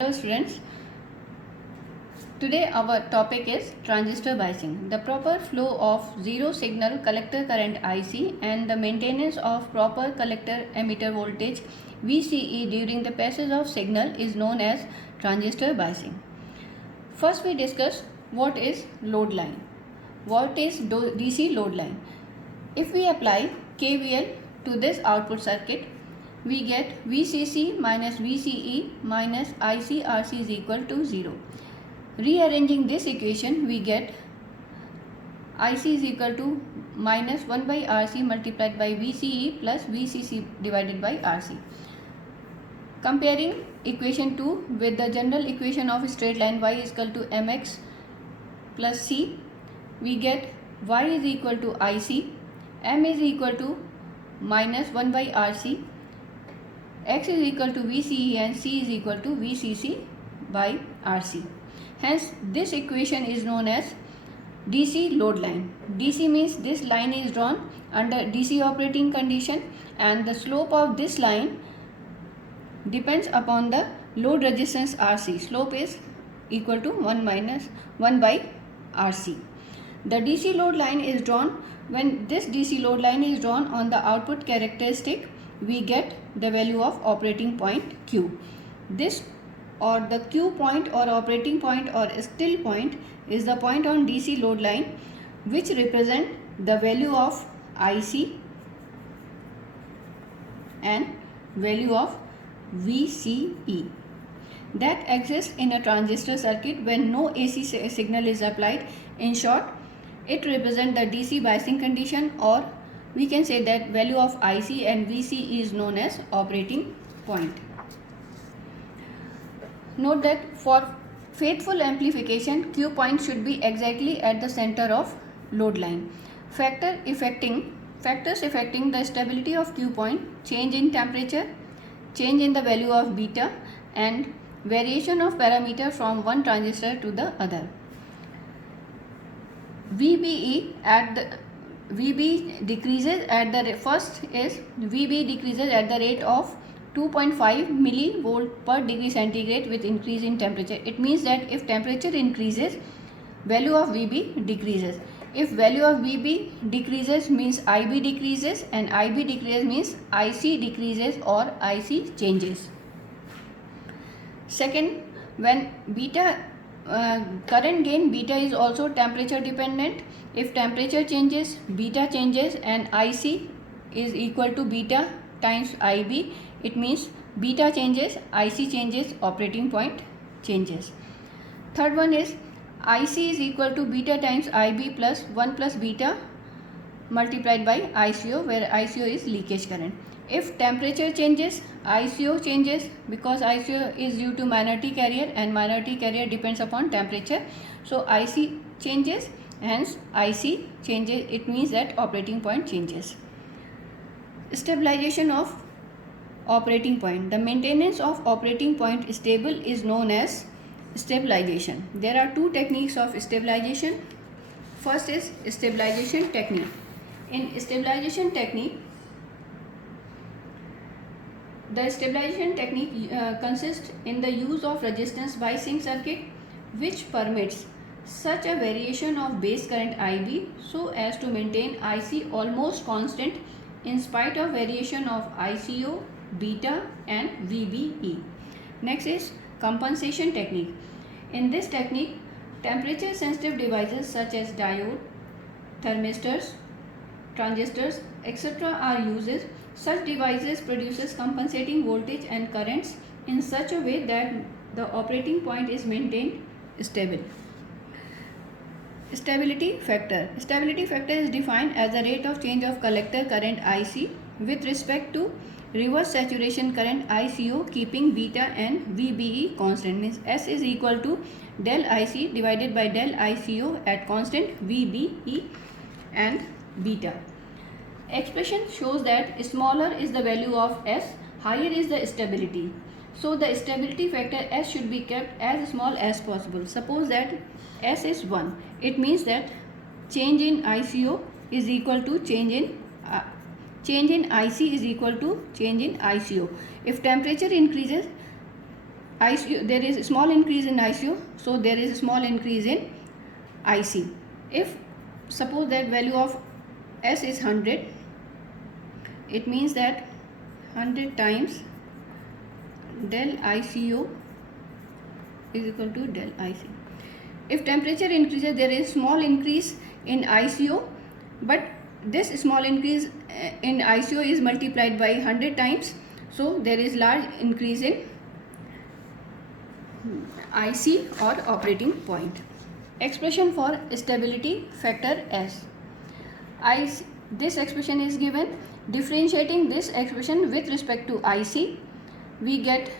Hello students, today our topic is transistor biasing, the proper flow of zero signal collector current IC and the maintenance of proper collector emitter voltage VCE during the passage of signal is known as transistor biasing. First we discuss what is load line. What is DC load line? If we apply KVL to this output circuit, we get VCC minus VCE minus ICRC is equal to 0. Rearranging this equation, we get IC is equal to minus 1 by RC multiplied by VCE plus VCC divided by RC. Comparing equation 2 with the general equation of straight line y is equal to mx plus c, we get y is equal to IC, m is equal to minus 1 by RC, x is equal to VCE and c is equal to VCC by RC. Hence, this equation is known as DC load line. DC means this line is drawn under DC operating condition and the slope of this line depends upon the load resistance RC. Slope is equal to 1 minus 1 by RC. The DC load line is drawn. When this DC load line is drawn on the output characteristic, we get the value of operating point Q. This or the Q point or operating point or still point is the point on DC load line which represent the value of IC and value of VCE that exists in a transistor circuit when no AC signal is applied. In short, it represents the DC biasing condition, or we can say that value of IC and VCE is known as operating point. Note that for faithful amplification, Q point should be exactly at the center of load line. Factors affecting the stability of Q point: change in temperature, change in the value of beta, and variation of parameter from one transistor to the other. VB decreases at the rate of 2.5 millivolt per degree centigrade with increase in temperature. It means that if temperature increases, value of VB decreases. If value of VB decreases means IB decreases, and IB decreases means IC decreases or IC changes. Second, when current gain beta is also temperature dependent. If temperature changes, beta changes, and IC is equal to beta times IB, it means beta changes, IC changes, operating point changes. Third one is IC is equal to beta times IB plus 1 plus beta multiplied by ICO, where ICO is leakage current. If temperature changes, ICO changes, because ICO is due to minority carrier and minority carrier depends upon temperature. So IC changes, hence IC changes, it means that operating point changes. Stabilization of operating point. The maintenance of operating point stable is known as stabilization. There are two techniques of stabilization. First is stabilization technique. In stabilization technique, the stabilization technique consists in the use of resistance biasing circuit which permits such a variation of base current IB so as to maintain IC almost constant in spite of variation of ICO, beta and VBE. Next is compensation technique. In this technique, temperature sensitive devices such as diode, thermistors, transistors, etc. are used. Such devices produces compensating voltage and currents in such a way that the operating point is maintained stable. Stability factor. Stability factor is defined as the rate of change of collector current IC with respect to reverse saturation current ICO, keeping beta and VBE constant. Means S is equal to del IC divided by del ICO at constant VBE and beta. Expression shows that smaller is the value of S, higher is the stability. So the stability factor S should be kept as small as possible. Suppose that S is 1. It means that change in ICO is equal to change in IC is equal to change in ICO. If temperature increases, ICO, there is a small increase in ICO, so there is a small increase in IC. If suppose that value of S is 100, it means that 100 times del ICO is equal to del IC. If temperature increases, there is small increase in ICO, but this small increase in ICO is multiplied by 100 times, so there is large increase in IC or operating point. Expression for stability factor S. This expression is given. Differentiating this expression with respect to IC, we get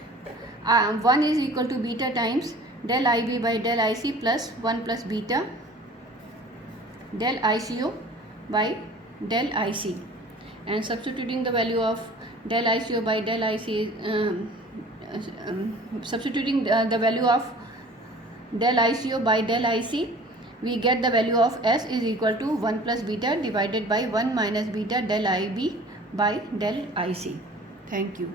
1 is equal to beta times del IB by del IC plus 1 plus beta del ICO by del IC, and substituting the value of del ICO by del IC, substituting the value of del ICO by del IC, we get the value of S is equal to 1 plus beta divided by 1 minus beta del IB by del IC. Thank you.